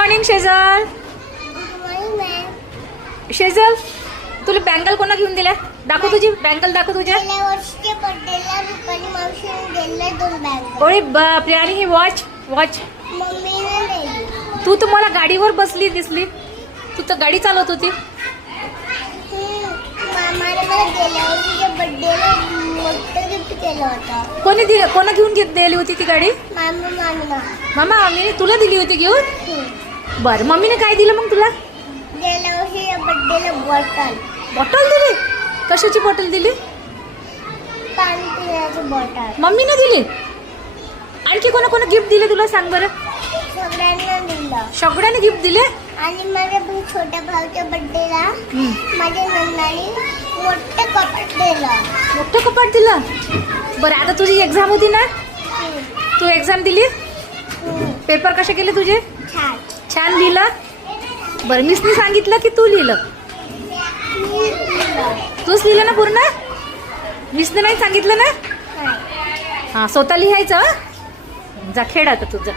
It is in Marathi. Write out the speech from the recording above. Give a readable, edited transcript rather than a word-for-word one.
मॉर्निंग शेजल. शेजल तुला बँगल कोणा घेऊन दिल्या? दाखव तुझी बँगल, दाखव तुझ्या. ओरे बापरे. आणि ही वॉच, वॉच तू तर मला गाडीवर बसली दिसली. तू तर गाडी चालवत होती. कोणी दिलं? कोणा घेऊन दिली होती ती गाडी? मामा आम्ही तुला दिली होती घेऊन. बरं मम्मीने काय दिलं मग तुला? बॉटल. बॉटल दिली? कशाची बॉटल दिली? पाणी पिण्याची बॉटल. मम्मीने दिली. आणखी कोणा कोणा गिफ्ट दिले तुला सांग बरं? सगळ्यांना दिलं. सगळ्यांनी गिफ्ट दिले. आणि माझ्या छोट्या भाऊच्या बर्थडेला माझ्या नंदाने मोठं कपाट दिलं. मोठं कपाट दिलं. बरं आता तुझी एक्झाम होती ना, तू एक्झाम दिली? पेपर कसे केले तुझे? छान. छान लिहिलं. बरं मिसनी सांगितलं की तू लिहिलं? तूच लिहिलं ना पूर्ण? मिसने नाही सांगितलं ना? हां स्वतः लिहायचं. जा खेळ आता तुझं.